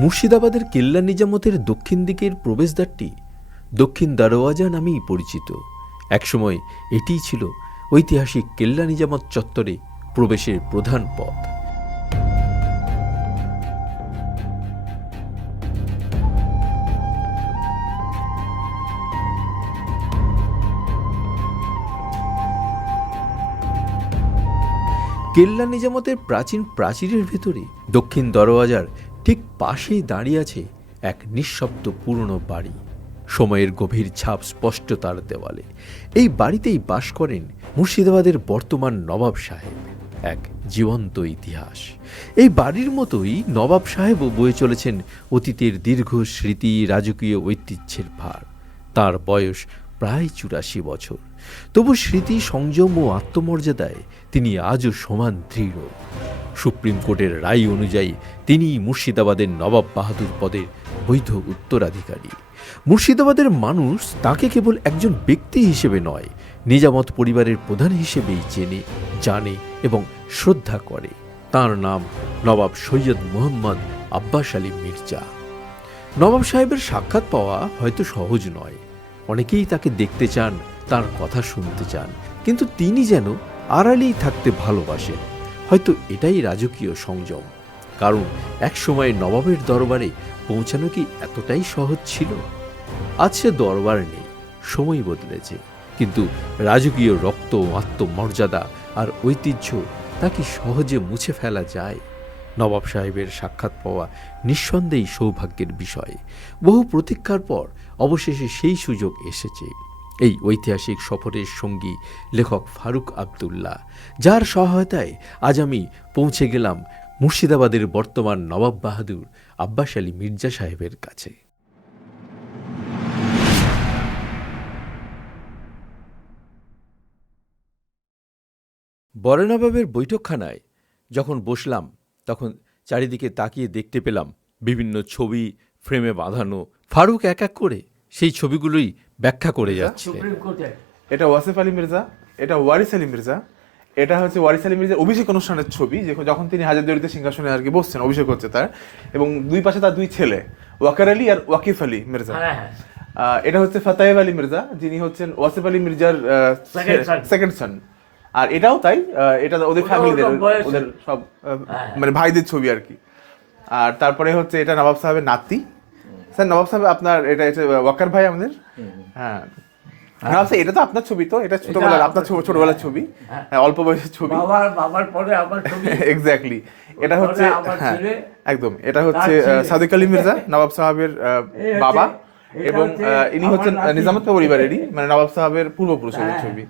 মুর্শিদাবাদের কেল্লা নিজামতের দক্ষিণ দিকের প্রবেশদ্বারটি দক্ষিণ দারোয়াজা নামেই পরিচিত। একসময় এটিই ছিল ঐতিহাসিক কেল্লা নিজামত চত্বরে প্রবেশের প্রধান পথ। কেল্লা নিজামতের প্রাচীন প্রাচীরের ভেতরে দক্ষিণ দরওয়াজার ঠিক পাশেই দাঁড়িয়ে আছে এক নিঃশব্দ পুরনো বাড়ি। সময়ের গভীর ছাপ স্পষ্ট তার দেওয়ালে। এই বাড়িতেই বাস করেন মুর্শিদাবাদের বর্তমান নবাব সাহেব, এক জীবন্ত ইতিহাস। এই বাড়ির মতোই নবাব সাহেবও বয়ে চলেছেন অতীতের দীর্ঘ স্মৃতি, রাজকীয় ঐতিহ্যের ভার। তার বয়স প্রায় ৮৪ বছর, তবু স্মৃতি, সংযম ও আত্মমর্যাদায় তিনি আজও সমান দৃঢ়। সুপ্রিম কোর্টের রায় অনুযায়ী তিনি মুর্শিদাবাদের নবাব বাহাদুর পদের বৈধ উত্তরাধিকারী। মুর্শিদাবাদের মানুষ তাকে কেবল একজন ব্যক্তি হিসেবে নয়, নিজামত পরিবারের প্রধান হিসেবেই চেনে, জানে এবং শ্রদ্ধা করে। তার নাম নবাব সৈয়দ মোহাম্মদ আব্বাস আলী মির্জা। নবাব সাহেবের সাক্ষাৎ পাওয়া হয়তো সহজ নয়। অনেকেই তাকে দেখতে চান, তার কথা শুনতে চান, কিন্তু তিনি যেন আড়ালেই থাকতে ভালোবাসেন। হয়তো এটাই রাজকীয় সংযম। কারণ একসময় নবাবের দরবারে পৌঁছানো কি এতটাই সহজ ছিল? আজ সে দরবার নেই, সময় বদলেছে, কিন্তু রাজকীয় রক্ত, আত্মমর্যাদা আর ঐতিহ্য তা কি সহজে মুছে ফেলা যায়? নবাব সাহেবের সাক্ষাৎ পাওয়া নিঃসন্দেহেই সৌভাগ্যের বিষয়। বহু প্রতীক্ষার পর অবশেষে সেই সুযোগ এসেছে। এই ঐতিহাসিক সফরের সঙ্গী লেখক ফারুক আবদুল্লাহ, যার সহায়তায় আজ আমি পৌঁছে গেলাম মুর্শিদাবাদের বর্তমান নবাব বাহাদুর আব্বাস আলী মির্জা সাহেবের কাছে। বড় নবাবের বৈঠকখানায় যখন বসলাম, তখন চারিদিকে তাকিয়ে দেখতে পেলাম বিভিন্ন ছবি ফ্রেমে বাঁধানো। ফারুক এক এক করে সেই ছবিগুলোই ব্যাখ্যা করে যাচ্ছে। এটা ওয়াসিফ আলী মির্জা, এটা ওয়ারিস আলী মির্জা, এটা হচ্ছে ওয়ারিস আলী মির্জার অভিষেক অনুষ্ঠানের ছবি, যখন তিনি হাজারদুয়ারিতে সিংহাসনে আর কি বসছেন, অভিষেক হচ্ছে তার, এবং দুই পাশে তার দুই ছেলে ওয়াকার আলী আর ওয়াকিফ আলী মির্জা। এটা হচ্ছে ফাতায়েব আলী মির্জা, যিনি হচ্ছেন ওয়াসিফ আলী মির্জার সেকেন্ড সান। আর এটাও তাই, এটা ওদের ফ্যামিলিদের, ওদের সব মানে ভাইদের ছবি আর কি। আর তারপরে হচ্ছে এটা নবাব সাহেবের নাতি। স্যার নবাব সাহেব আপনার, এটা ওয়াকার ভাই আমাদের। হ্যাঁ নবাব সাহেব, এটা তো আপনার ছবি, তো এটা ছোটবেলার, আপনার ছোটবেলার ছবি, হ্যাঁ অল্প বয়সের ছবি। বাবার পরে আমার ছবি এক্স্যাক্টলি। এটা হচ্ছে, হ্যাঁ একদম, এটা হচ্ছে সাদিক আলী মির্জা, নবাব সাহেবের বাবা, এবং ইনি হচ্ছেন নিজামত পরিবারেরই, মানে নবাব সাহেবের পূর্বপুরুষের ছবি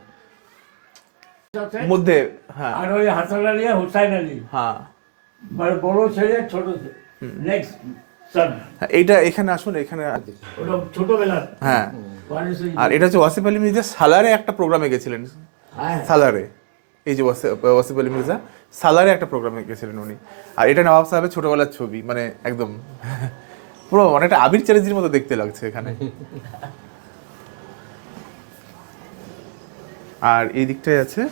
মধ্যে। হ্যাঁ আর ওই হাসান আলী, হুসাইন আলী, হ্যাঁ মানে বড় ছেলে, ছোট নেক্সট সান। এইটা এখানে আসুন, এখানে ওটা ছোটবেলা। হ্যাঁ, আর এটা হচ্ছে ওয়াসিফ আলী মির্জা সালারে একটা প্রোগ্রামে গেছিলেন, সালারে। এই যে ওয়াসিফ আলী মির্জা সালারে একটা প্রোগ্রামে গেছিলেন উনি। আর এটা নবাব সাহেবের ছোটবেলার ছবি, মানে একদম পুরো অনেকটা আবির চ্যাটার্জির মতো দেখতে লাগছে এখানে। আর এই দিকটাই আছে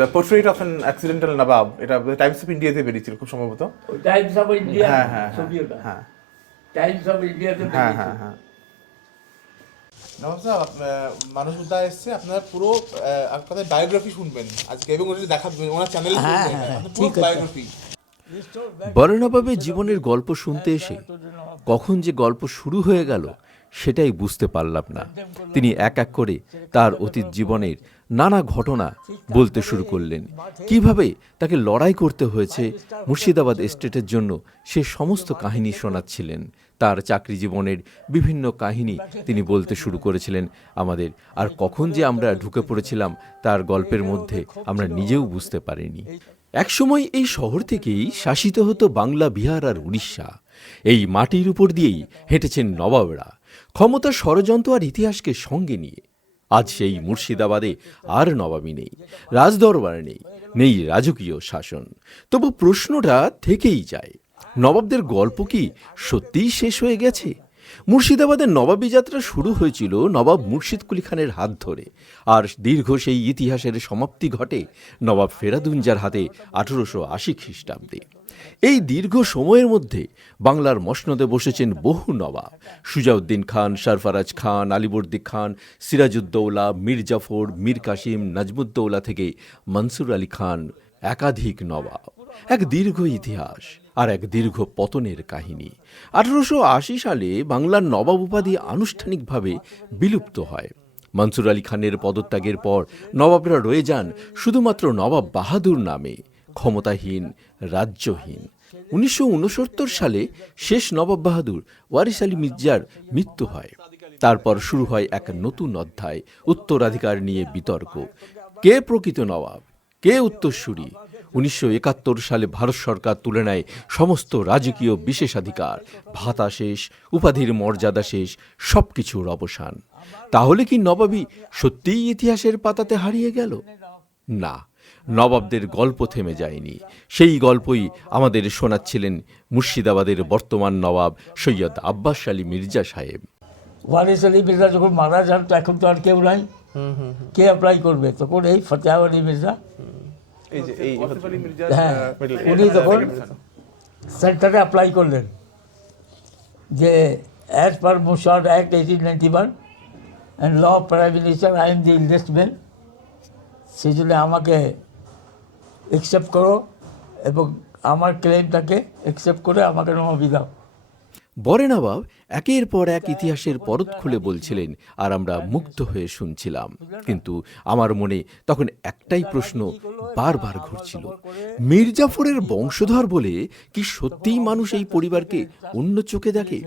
the portrait of an accidental Nawab. এটা টাইমস অফ ইন্ডিয়াতে বেরিয়েছিল খুব সম্ভবত। টাইমস অফ ইন্ডিয়া হ্যাঁ হ্যাঁ ছবি, ওটা হ্যাঁ টাইমস অফ ইন্ডিয়াতে। হ্যাঁ হ্যাঁ হ্যাঁ। নবাব সাহেব, মানুষ উদ্যায় এসছে, আপনার পুরো আপনাদের বায়োগ্রাফি শুনবেন আজকে, এবং ওটা দেখাবেন ওনার চ্যানেলে, পুরো বায়োগ্রাফি। বড় নবাবের জীবনের গল্প শুনতে এসে কখন যে গল্প শুরু হয়ে গেল সেটাই বুঝতে পারলাম না। তিনি এক এক করে তার অতীত জীবনের নানা ঘটনা বলতে শুরু করলেন। কিভাবে তাকে লড়াই করতে হয়েছে মুর্শিদাবাদ এস্টেটের জন্য, সে সমস্ত কাহিনী শোনাচ্ছিলেন। তার চাকরি জীবনের বিভিন্ন কাহিনী তিনি বলতে শুরু করেছিলেন আমাদের। আর কখন যে আমরা ঢুকে পড়েছিলাম তার গল্পের মধ্যে, আমরা নিজেও বুঝতে পারিনি। একসময় এই শহর থেকেই শাসিত হতো বাংলা, বিহার আর উড়িষ্যা। এই মাটির উপর দিয়েই হেঁটেছেন নবাবরা, ক্ষমতার ষড়যন্ত্র আর ইতিহাসকে সঙ্গে নিয়ে। আজ সেই মুর্শিদাবাদে আর নবাবী নেই, রাজদরবার নেই, নেই রাজকীয় শাসন। তবু প্রশ্নটা থেকেই যায়, নবাবদের গল্প কি সত্যিই শেষ হয়ে গেছে, মুর্শিদাবাদের নবাবী যাত্রা শুরু হয়েছিল নবাব মুর্শিদ কুলি খানের হাত ধরে, আর দীর্ঘ সেই ইতিহাসের সমাপ্তি ঘটে নবাব ফেরাদুঞ্জার হাতে 1880 খ্রিস্টাব্দে। এই দীর্ঘ সময়ের মধ্যে বাংলার মসনদে বসেছেন বহু নবাব: সুজাউদ্দিন খান, সরফরাজ খান, আলিবর্দী খান, সিরাজউদ্দৌলা, মীর জাফর, মীর কাসিম, নাজমুদ্দৌলা থেকে মনসুর আলী খান, একাধিক নবাব। এক দীর্ঘ ইতিহাস আর এক দীর্ঘ পতনের কাহিনী। 1880 সালে বাংলার নবাব উপাধি আনুষ্ঠানিকভাবে বিলুপ্ত হয়। মনসুর আলী খানের পদত্যাগের পর নবাবরা রয়ে যান শুধুমাত্র নবাব বাহাদুর নামে, ক্ষমতাহীন, রাজ্যহীন। 1969 সালে শেষ নবাব বাহাদুর ওয়ারিস আলী মির্জার মৃত্যু হয়। তারপর শুরু হয় এক নতুন অধ্যায়, উত্তরাধিকার নিয়ে বিতর্ক। কে প্রকৃত নবাব, কে উত্তরসূরি? 1971 সালে ভারত সরকার তুলে নেয় সমস্ত রাজকীয় বিশেষাধিকার, ভাতা শেষ, উপাধির মর্যাদা শেষ, সবকিছুর অবসান। তাহলে কি নবাবী সত্যিই ইতিহাসের পাতাতে হারিয়ে গেল? না, নবাবদের গল্প থেমে যায়নি। সেই গল্পই আমাদের শোনাচ্ছিলেন মুর্শিদাবাদের বর্তমান নবাব সৈয়দ আব্বাস আলী মির্জা সাহেব। ওয়ারিস আলী মির্জা যখন মারা যান, তো এখন তো আর কেউ নাই, কে অ্যাপ্লাই করবে? তখন এই ফতেহ আলী মির্জা, এই যে এই ওয়াসিফ আলী মির্জার হ্যাঁ, উনি তখন সেন্টারে অ্যাপ্লাই করলেন যে as per Musharraf act 1891 and law of prime minister, I am the eldest man. সেই জন্য আমাকে অ্যাকসেপ্ট করো এবং আমার ক্লেমটাকে অ্যাকসেপ্ট করে আমাকে নবাবি দাও। বরে নবাব একের পর এক ইতিহাসের পরত খুলে বলছিলেন, আর আমরা মুগ্ধ হয়ে শুনছিলাম। কিন্তু আমার মনে তখন একটাই প্রশ্ন বারবার ঘুরছিল: মীর জাফরের বংশধর বলে কি সত্যিই মানুষ এই পরিবারকে অন্য চোখে দেখে?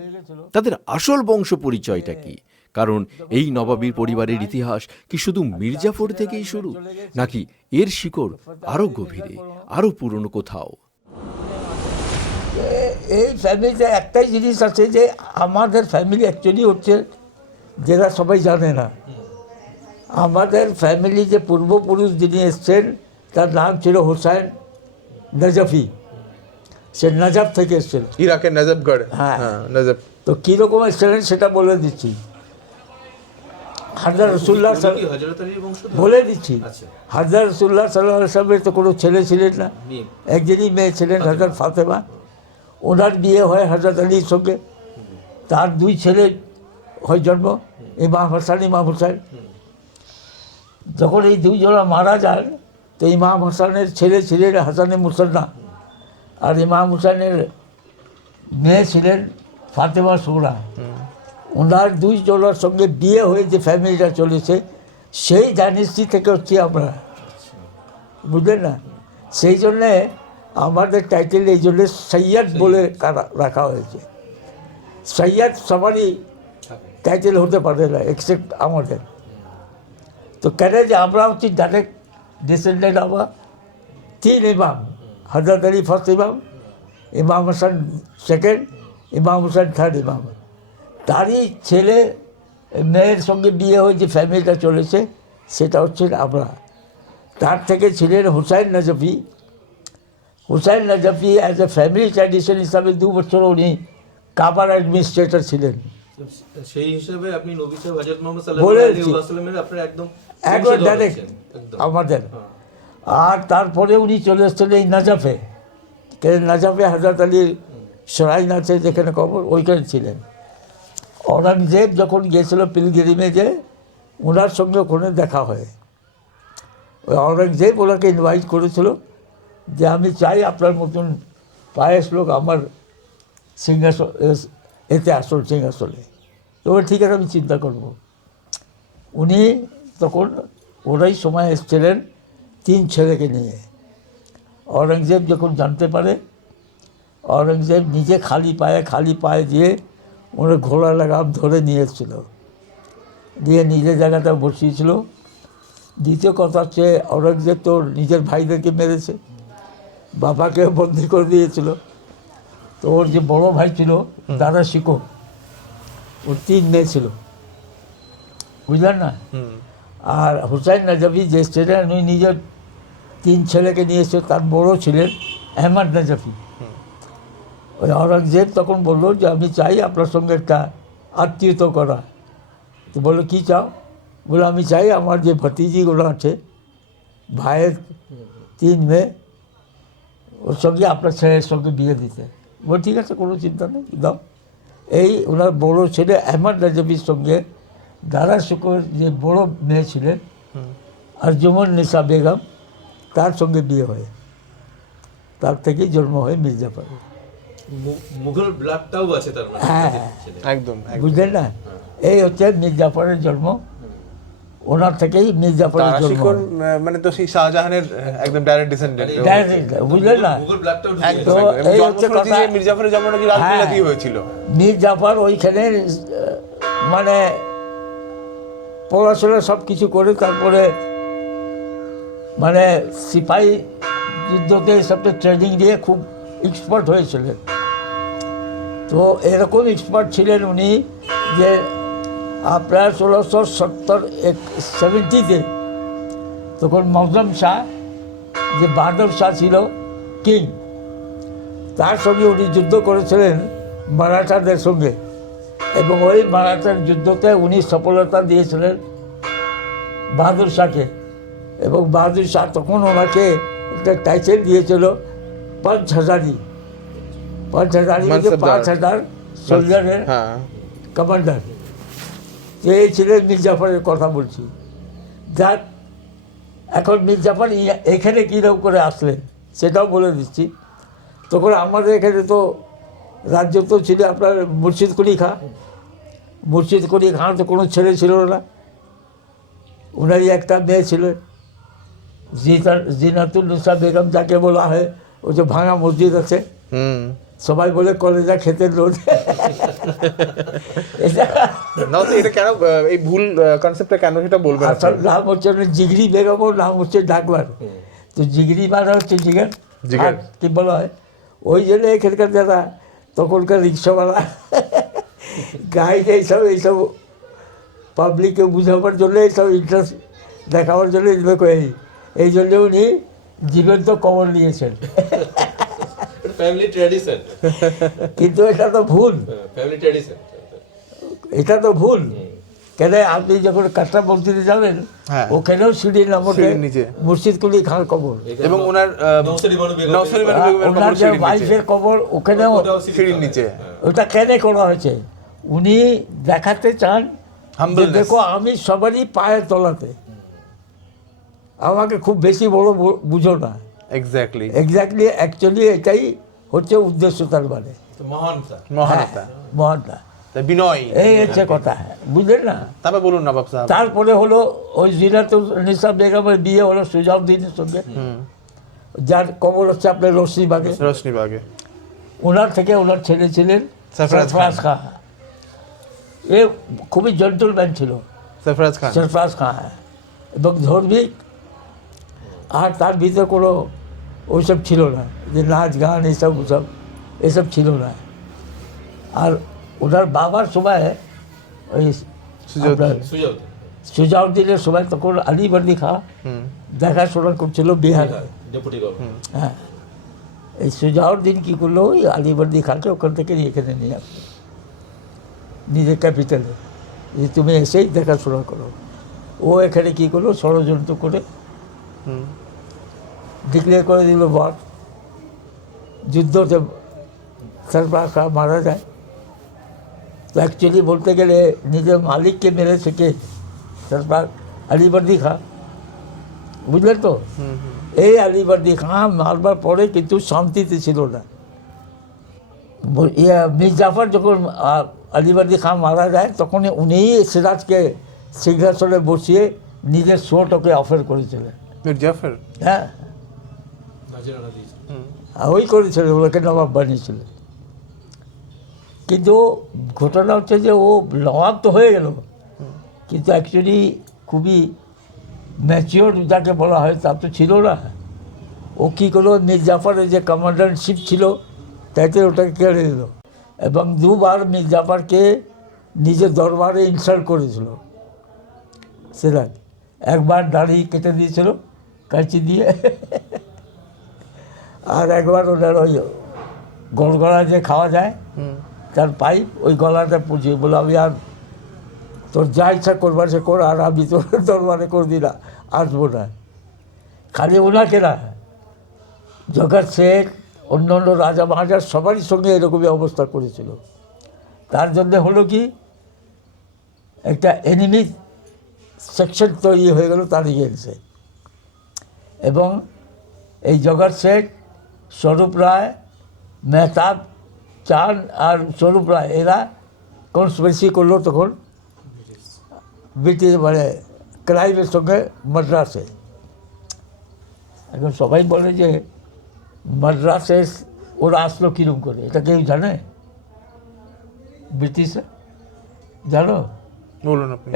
তাদের আসল বংশ পরিচয়টা কি? কারণ এই নবাবী পরিবারের ইতিহাস কি শুধু মীর জাফর থেকেই শুরু, নাকি এর শিকড় আরো গভীরে, আরো পুরনো কোথাও? এই ফ্যামিলিতে একটাই জিনিস আছে যে আমাদের ফ্যামিলি অ্যাকচুয়ালি হচ্ছে, যেটা সবাই জানে না, আমাদের ফ্যামিলি যে পূর্বপুরুষ যিনি এসছেন তার নাম ছিল হোসাইন নজফি। সে নজফ থেকে এসছেন, ইরাকের নজফগড়। হ্যাঁ, নজফ। তো কীরকম এসছিলেন সেটা বলে দিচ্ছি। হাজরত রসুল্লাহ বলে দিচ্ছি, হাজরত রসুল্লাহ সাল্লাহ সাল্লামের তো কোনো ছেলে ছিলেন না, একজনই মেয়ে ছিলেন, হজরত ফাতেমা। ওনার বিয়ে হয় হজরত আলীর সঙ্গে, তার দুই ছেলে হয় জন্ম, ইমাম হাসান, ইমাম হুসাইন। যখন এই দুইজনা মারা যান, তো ইমাম হাসানের ছেলে ছিলেন হাসানে মুসান্না, আর ইমাম হুসাইনের মেয়ে ছিলেন ফাতেমা সুগরা। ওনার দুইজনের সঙ্গে বিয়ে হয়ে যে ফ্যামিলিটা চলেছে, সেই ডাইনেস্টি থেকে হচ্ছি আমরা, বুঝলেন না? সেই জন্যে আমাদের টাইটেল এই জন্য সৈয়দ বলে রাখা হয়েছে। সৈয়দ সবারই টাইটেল হতে পারে না, এক্সেপ্ট আমাদের। তো কেন যে আমরা হচ্ছি ডাইরেক্ট ডিসেন্ডেন্ট আমার তিন ইমাম, হজরত আলী ফার্স্ট ইমাম, ইমাম হাসান সেকেন্ড, ইমাম হুসাইন থার্ড ইমাম। তারই ছেলে মেয়ের সঙ্গে বিয়ে হয়ে যে ফ্যামিলিটা চলেছে সেটা হচ্ছে আমরা। তার থেকে ছিলেন Hussain Najafi. Hussain Najafi as a family tradition হিসাবে 2 বছর উনি কাবার অ্যাডমিনিস্ট্রেটর ছিলেন। সেই হিসাবে আপনি নবী সাহেব হযরত মুহাম্মদ বলে সাল্লাল্লাহু দিচ্ছি। আলাইহি ওয়াসাল্লামের আপনারা একদম ডাইরেক্ট আমাদের। আর তারপরে উনি চলে এসেছিলেন এই নাজাফে, নাজাফে হজরত আলীর সরাইন আছে যেখানে কবর, ওইখানে ছিলেন। ঔরঙ্গজেব যখন গিয়েছিল পিলগ্রিমেজে, ওনার সঙ্গে ওখানে দেখা হয়। ওই ঔরঙ্গজেব ওনাকে ইনভাইট করেছিল যে আমি চাই আপনার মতন পায়েস লোক আমার সিংহাসন এতে আসল সিংহাসনে। তো ঠিক আছে, আমি চিন্তা করব। উনি তখন ওরাই সময় এসেছিলেন 3 ছেলেকে নিয়ে। ঔরঙ্গজেব যখন জানতে পারে, ঔরঙ্গজেব নিজে খালি পায়ে দিয়ে ওরা ঘোড়া লাগাম ধরে নিয়ে এসেছিল, দিয়ে নিজের জায়গাটা বসিয়েছিল। দ্বিতীয় কথা হচ্ছে, ঔরঙ্গজেব তো নিজের ভাইদেরকে মেরেছে, বাবাকে বন্দি করে দিয়েছিল। তো ওর যে বড় ভাই ছিল দাদা শিকো, ওর 3 মেয়ে ছিল, বুঝলেন না? আর হুসাইন নজফি যে ছিলেন, উনি নিজের 3 ছেলেকে নিয়ে এসে, তার বড় ছিলেন আহমদ নজফি। ওই ঔরঙ্গজেব তখন বললো যে আমি চাই আপনার সঙ্গে একটা আত্মীয়তা করা। তো বললো কী চাও? বলে আমি চাই আমার যে ভতিজিগুলো আছে, ভাইয়ের 3 মেয়ে, ওর সঙ্গে আপনার ছেলের সঙ্গে বিয়ে দিতে। বল ঠিক আছে, কোনো চিন্তা নেই, দাও। এই ওনার বড় ছেলে আহমদ নাজমির সঙ্গে দারা শুকর যে বড় মেয়ে ছিলেন আরজুমন নিসা বেগম, তার সঙ্গে বিয়ে হয়। তার থেকেই জন্ম হয় মির্জাফর। মুঘল ব্লাডটাও আছে তার মানে হ্যাঁ, একদম বুঝলেন না? এই হচ্ছে মির্জাফরের জন্ম, ওনার থেকেই মির্জাফরের জন্ম তারাশিকোর হয়। মানে তো সেই শাহজাহানের একদম ডাইরেক্ট ডিসেন্ডেন্ট। Direct, বুঝলেন না? মুঘল ব্লাডটাও তো এই হচ্ছে কথা। মির্জাফরের জন্ম নাকি লাল হ্যাঁ। কিল্লাতেই হয়েছিল। মীর জাফর ওইখানে মানে পড়াশোনা সব কিছু করে তারপরে মানে সিপাহী যুদ্ধতে সবটা ট্রেনিং দিয়ে খুব এক্সপার্ট হয়েছিলেন। তো এরকম এক্সপার্ট ছিলেন উনি যে আপনার 1670-70-তে তখন মজম শাহ, যে বাহাদুর শাহ ছিল কিং, তার সঙ্গে উনি যুদ্ধ করেছিলেন মারাঠাদের সঙ্গে, এবং ওই মারাঠার যুদ্ধতে উনি সফলতা দিয়েছিলেন বাহাদুর শাহকে। এবং বাহাদুর শাহ তখন ওনাকে একটা টাইটেল দিয়েছিল 5,000 5,000 সোলজারের হ্যাঁ, কমান্ডার। এই ছিলেন মির্জাফরের কথা বলছি। যাক, এখন মির্জাফর এখানে কীরকম করে আসলেন সেটাও বলে দিচ্ছি। তখন আমাদের এখানে তো রাজ্য তো ছিল আপনার মুর্শিদ কুলি খাঁ। মুর্শিদ কুলি খাঁ তো কোনো ছেলে ছিল না, ওনারই একটা মেয়ে ছিল জিনাতুল নুসা বেগম, যাকে বলা হয় ওই যে ভাঙা মসজিদ আছে, সবাই বলে কলেজা খেতে লোক। এটা কেন এই ভুল কনসেপ্টটা কেন সেটা বলবেন? আসল নাম হচ্ছে জিগরি বেগম, ওর নাম হচ্ছে ডাকবার। তো জিগরি মানে হচ্ছে জিগার, জিগার। কি বলা হয়, ওই জন্য এখানকার যারা তখনকার রিক্সাওয়ালা গাইড এইসব পাবলিককে বুঝাবার জন্য, এইসব ইন্টারেস্ট দেখাবার জন্য এই জন্য উনি জীবন্ত কবর নিয়েছেন। ফ্যামিলি ট্র্যাডিশন, কিন্তু এটা তো ভুল, ফ্যামিলি ট্র্যাডিশন, এটা তো ভুল। কেন আপনি যখন কাটরা মসজিদে যাবেন, হ্যাঁ। ওখানেও সিঁড়ির নামকে সিঁড়ির নিচে মুর্শিদ কুলি খাঁর কবর, এবং ওনার নওশাদ ইমাম বেগম, নওশাদ ইমাম বেগমের ওনার কবর যে সিঁড়ির নিচে। ওয়াইফের কবর ওখানেও সিঁড়ির নিচে। ওটা কেন করা হয়েছে? উনি দেখাতে চান যে Humbleness। দেখো আমি সবারই পায়ের তলাতে, আমাকে খুব বেশি বড় বুঝো না। এক্স্যাক্টলি অ্যাকচুয়ালি এটাই হচ্ছে উদ্দেশ্য, তার মানে তো মহানতা। মহানতা, মহানতা, তাই বিনয়। এই হচ্ছে কথা, বুঝলেন না? তারপরে বলুন নবাব সাহেব। তারপরে হলো ওই জিনাতুল নিসা বেগমের বিয়ে হলো সুজাউদ্দিনের সঙ্গে, যার কবর হচ্ছে আপনার রশ্মিবাগে। রশ্মিবাগে। ওনার থেকে ওনার ছেলে ছিলেন সরফরাজ খাঁ। এ খুবই জেন্টলম্যান ছিল সরফরাজ খান। সরফরাজ খাঁ, এবং ধর্মিক। আর তার ভিতরে কোনো ওইসব ছিল না, যে নাচ গান এসব ছিল না। আর ওনার বাবার সময় ওই আপনার সুজাউদ্দিনের সময় তখন আলিবর্দী খাঁ দেখাশোনা করছিল বিহারে। Deputy governor. হ্যাঁ, এই সুজাউদ্দিন কী করলো, ওই আলিবর্দী খাঁকে ওখান থেকে এখানে নিয়ে আসলো নিজের ক্যাপিটালে, যে তুমি এসেই দেখাশোনা করো। ও এখানে কী করলো, ষড়যন্ত্র করে ডিক্লেয়ার করে দিল বর। যুদ্ধতে সরফরাজ খাঁ মারা যায়। তো অ্যাকচুয়ালি বলতে গেলে নিজের মালিককে মেরেছে কে? সরফরাজ আলিবর্দী খাঁ, বুঝলেন তো? এই আলিবর্দী খাঁ মারবার পরে কিন্তু শান্তিতে ছিল না। মীর জাফর যখন আলিবর্দী খাঁ মারা যায়, তখন উনি সিরাজকে সিংহাসনে বসিয়ে নিজের শোটাকে অফার করেছিলেন। মীর জাফর, হ্যাঁ, নাজিরানা দিয়েছে। ওই করেছিলেন, ওকে নবাব বানিয়েছিলেন। কিন্তু ঘটনা হচ্ছে যে ও নবাব তো হয়ে গেল, কিন্তু অ্যাকচুয়ালি খুবই ম্যাচিওর যাকে বলা হয় তা তো ছিল না। ও কী করলো, মীর জাফরের যে কমান্ডারশিপ ছিল তাইতে ওটাকে কেড়ে দিল, এবং 2 বার মীর জাফরকে নিজের দরবারে ইনসাল্ট করেছিল সিরাজ। একবার দাড়ি কেটে দিয়েছিল কাঁচি দিয়ে, আর একবার ওনার ওই গড়গড়া যে খাওয়া যায় তার পাইপ ওই গলাটা পুজিয়ে বলে আমি আর তোর যা ইচ্ছা করবার সে কর, আর আমি তোর দরবারে করবি না, আসবো না। খালি ওনাকে না, জগৎ শেখ, অন্য অন্য রাজা মহারাজার সবারই সঙ্গে এরকমই অবস্থা করেছিল। তার জন্য হলো কি, একটা এনিমি সেকশন তৈরি হয়ে গেল তার এগেন্সে। এবং এই জগৎ শেখ, স্বরূপ রায়, মেহতাব চাঁদ আর স্বরূপ রায় এরা কনস্পিরেসি করলো তখন ব্রিটিশ মানে ক্রাইমের সঙ্গে মাদ্রাসে। এখন সবাই বলে যে মাদ্রাসে ওরা আসলো কীরকম করে, এটা কেউ জানে? ব্রিটিশে জানো? বলুন আপনি।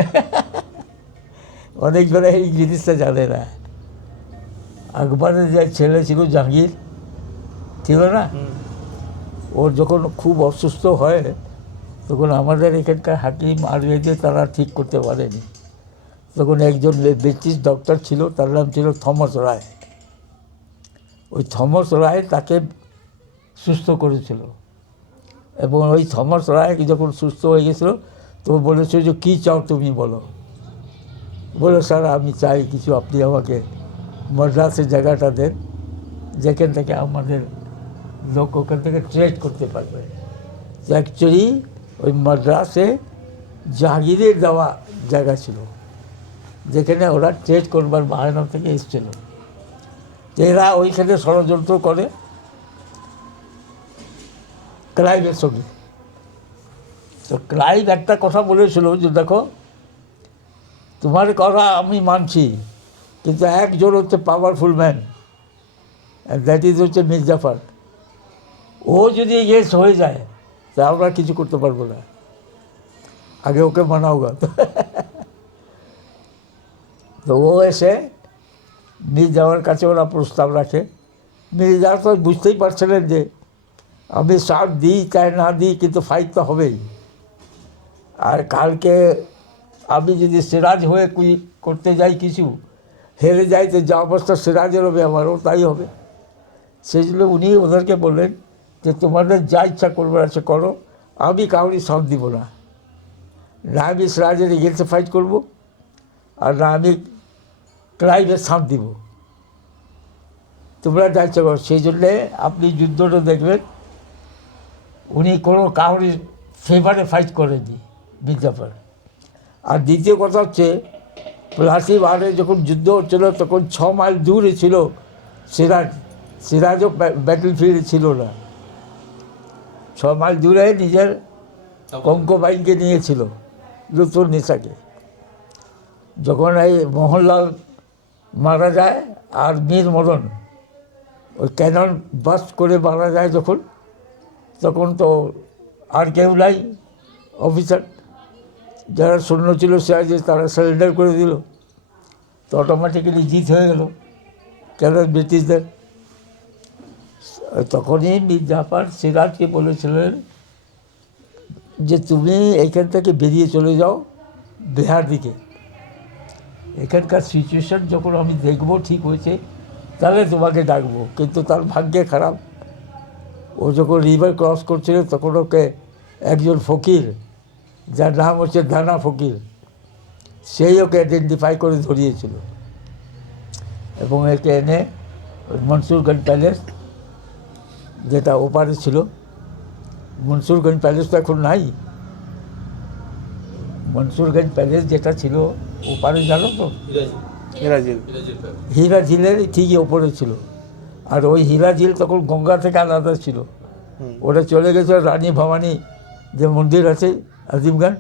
অনেক জনে এই জিনিসটা জানে না। আকবরের যে ছেলে ছিল জাহাঙ্গীর, ছিল না, ওর যখন খুব অসুস্থ হয় তখন আমাদের এখানকার হাকিম আর যে তারা ঠিক করতে পারেনি, তখন একজন ব্রিটিশ ডক্টর ছিল, তার নাম ছিল থমাস রায়। ওই থমাস রায় তাকে সুস্থ করেছিল। এবং ওই থমাস রায় যখন সুস্থ হয়ে গেছিল তো বলেছিল যে কী চাও তুমি বলো। বলে স্যার আমি চাই কিছু, আপনি আমাকে মাদ্রাসের জায়গাটা দেন যেখান থেকে আমাদের লোক ওখান থেকে ট্রেড করতে পারবে। অ্যাকচুয়ালি ওই মাদ্রাসে জাহাঙ্গীরের দেওয়া জায়গা ছিল, যেখানে ওরা ট্রেড করবার বাহানা থেকে এসেছিল। এরা ওইখানে ষড়যন্ত্র করে ক্লাইভের সঙ্গে। তো ক্লাইভ একটা কথা বলেছিল যে দেখো, তোমার কথা আমি মানছি, কিন্তু একজন হচ্ছে পাওয়ারফুল ম্যান, দ্যাট ইজ হচ্ছে মীর জাফর। ও যদি ইয়েস হয়ে যায় তা আমরা কিছু করতে পারবো না, আগে ওকে মানাও গা। তো ও এসে মীর জাফরের কাছে ওরা প্রস্তাব রাখে। মীর জাফর বুঝতেই পারছিলেন যে আমি সাথ দিই চাই না দিই, কিন্তু ফাইট তো হবেই। আর কালকে আমি যদি সিরাজ হয়ে করতে যাই কিছু, হেরে যাই, তো যা অবস্থা সিরাজের হবে আমারও তাই হবে। সেই জন্য উনি ওদেরকে বললেন যে তোমাদের যা ইচ্ছা করবার আছে করো, আমি কাউরি সাথ দিব না। না আমি সিরাজের এগেন্সে ফাইট করবো, আর না আমি ক্লাইভের সাথ দিব। তোমরা যা ইচ্ছা করো। সেই জন্যে আপনি যুদ্ধটা দেখবেন উনি কোনো কাউরি ফেভারে ফাইট করেনি মীর জাফর। আর দ্বিতীয় কথা হচ্ছে, প্লাসি বারে যখন যুদ্ধ হচ্ছিল তখন 6 মাইল দূরে ছিল সিরাজ। সিরাজও ব্যাটেল ফিল্ডে ছিল না। 6 মাইল দূরে নিজের কঙ্কবাইনকে নিয়েছিল, লুতুর নিসাকে। যখন এই মোহনলাল মারা যায় আর মীর মদন ওই ক্যানন বাস্ট করে মারা যায় যখন, তখন তো আর কেউ নাই অফিসার, যারা সৈন্য ছিল সিরাজের, তারা সারেন্ডার করে দিল। তো অটোমেটিক্যালি জিত হয়ে গেল কেন ব্রিটিশদের। তখনই মীর জাফর সিরাজকে বলেছিলেন যে তুমি এইখান থেকে বেরিয়ে চলে যাও বিহার দিকে, এখানকার সিচুয়েশান যখন আমি দেখবো ঠিক হয়েছে তাহলে তোমাকে ডাকবো। কিন্তু তার ভাগ্যে খারাপ, ও যখন রিভার ক্রস করছিল তখন ওকে একজন ফকির, যার নাম হচ্ছে দানা ফকির, সেই ওকে আইডেন্টিফাই করে ধরিয়েছিল এবং একে এনে মনসুরগঞ্জ প্যালেস, যেটা ওপারে ছিল, মনসুরগঞ্জ প্যালেস তো এখন নাই, মনসুরগঞ্জ প্যালেস যেটা ছিল ওপারে জানো তো, হীরা ঝিলের ঠিকই ওপরে ছিল। আর ওই হীরা ঝিল তখন গঙ্গা থেকে আলাদা ছিল, ওটা চলে গেছে রানী ভবানী যে মন্দির আছে আজিমগঞ্জ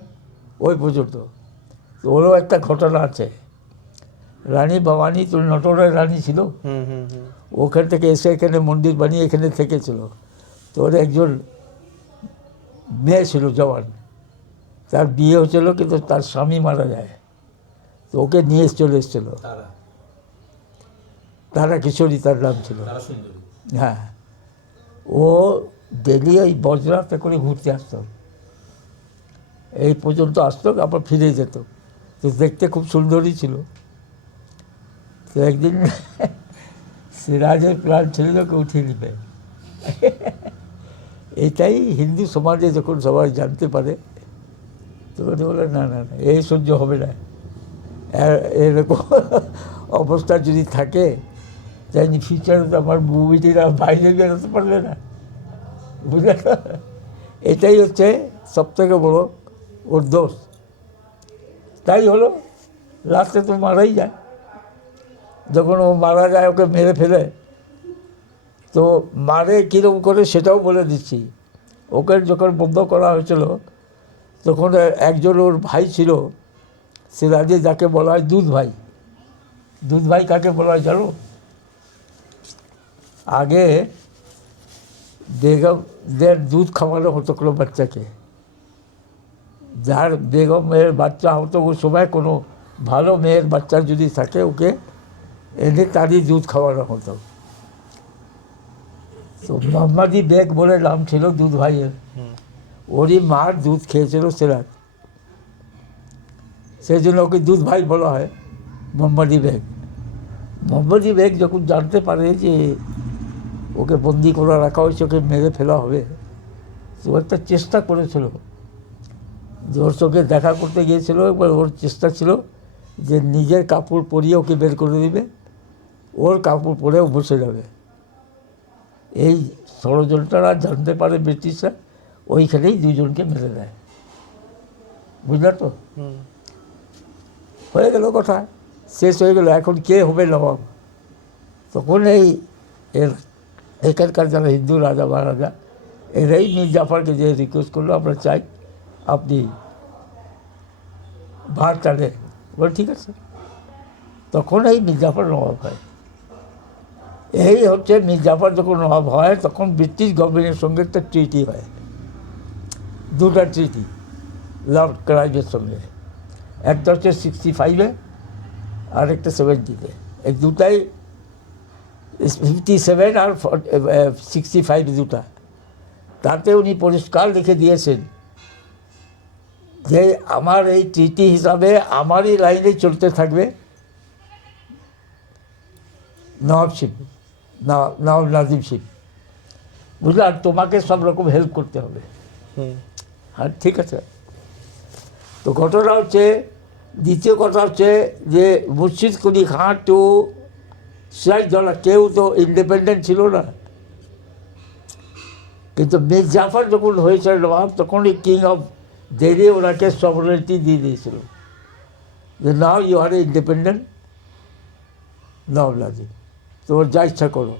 ওই পর্যন্ত। তো ওরও একটা ঘটনা আছে, রানী ভবানী তো নটরের রানী ছিল, ওখান থেকে এসে এখানে মন্দির বানিয়ে এখানে থেকেছিল। তো ওর একজন মেয়ে ছিল জওয়ান, তার বিয়ে হয়েছিল কিন্তু তার স্বামী মারা যায়, তো ওকে নিয়ে চলে এসেছিল। তারা কিশোরী তার নাম ছিল। হ্যাঁ, ও ডেলি ওই বজরাতে করে ঘুরতে আসতো, এই পর্যন্ত আসতো আবার ফিরে যেত। তো দেখতে খুব সুন্দরই ছিল। তো একদিন সিরাজের প্ল্যান ছিল ওকে উঠিয়ে নিবে, এটাই হিন্দু সমাজে যখন সবাই জানতে পারে তখন বলে না না না এই সহ্য হবে না, এরকম অবস্থা যদি থাকে তাই ফিউচারে তো আমার মুভিটিরা বাইরে বেরোতে পারবে না, বুঝলে তো? এটাই হচ্ছে সবথেকে বড় ওর দোষ। তাই হলো লাস্টে তো মারাই যায়। যখন ও মারা যায় ওকে মেরে ফেলে, তো মারে কীরকম করে সেটাও বলে দিচ্ছি। ওকে যখন বন্ধ করা হয়েছিল তখন একজন ওর ভাই ছিল সিরাজে, যাকে বলা হয় দুধ ভাই। দুধ ভাই কাকে বলা হয় জানো? আগে বেগমদের দুধ খাওয়ানো হতো কোনো বাচ্চাকে, যার বেগমের বাচ্চা হতো ওই সময় কোনো ভালো মেয়ের বাচ্চা যদি থাকে ওকে এনে তারই দুধ খাওয়ানো হতো। তো মোহাম্মদী বেগ বলে নাম ছিল দুধ ভাইয়ের, ওরই মার দুধ খেয়েছিল সিরাজ, সেই জন্য ওকে দুধ ভাই বলা হয়, মোহাম্মদী বেগ। মোহাম্মদী বেগ যখন জানতে পারে যে ওকে বন্দি করে রাখা হয়েছে, ওকে মেরে ফেলা হবে, তো একটা চেষ্টা করেছিল যে ওর সঙ্গে দেখা করতে গিয়েছিল। এবার ওর চেষ্টা ছিল যে নিজের কাপড় পরিয়ে ওকে বের করে দিবে, ওর কাপড় পরেও বসে যাবে। এই ষড়যন্ত্রটা জানতে পারে ব্রিটিশরা, ওইখানেই দুজনকে মেরে দেয়, বুঝলে তো? হয়ে গেল কথা, শেষ হয়ে গেল। এখন কে হবে নবাব? তখন এখানকার যারা হিন্দু রাজা মহারাজা এরাই মীর জাফরকে যে রিকোয়েস্ট করলো, আমরা চাই আপনি ভার টানে। বলে ঠিক আছে। তখন এই মীর জাফর নবাব হয়। এই হচ্ছে মীর জাফর যখন নবাব হয় তখন ব্রিটিশ গভর্নমেন্টের সঙ্গে একটা ট্রিটি হয়, দুটা ট্রিটি লর্ড ক্লাইভের সঙ্গে। একটা হচ্ছে 65-এ আর একটা 70-তে। এই দুটাই 57 আর 65 দুটা। তাতে উনি পরিষ্কার লিখে দিয়েছেন যে আমার এই ট্রিটি হিসাবে আমারই লাইনে চলতে থাকবে নবাবশিপ, নবাব নাজিমশিপ, বুঝলে? আর তোমাকে সব রকম হেল্প করতে হবে। হ্যাঁ, ঠিক আছে। তো ঘটনা হচ্ছে, দ্বিতীয় কথা হচ্ছে যে মুর্শিদ কুলি খাঁ তো সিরাজদৌল্লা কেউ তো ইন্ডিপেন্ডেন্ট ছিল না, কিন্তু মীর জাফর যখন হয়েছে নবাব তখন এই কিং অফ দিল্লি ওনাকে সভারেন্টি দিয়ে দিয়েছিল যে নাও ইউ আর ইন্ডিপেন্ডেন্ট নবাব নাজিম, তোমার যা ইচ্ছা করো।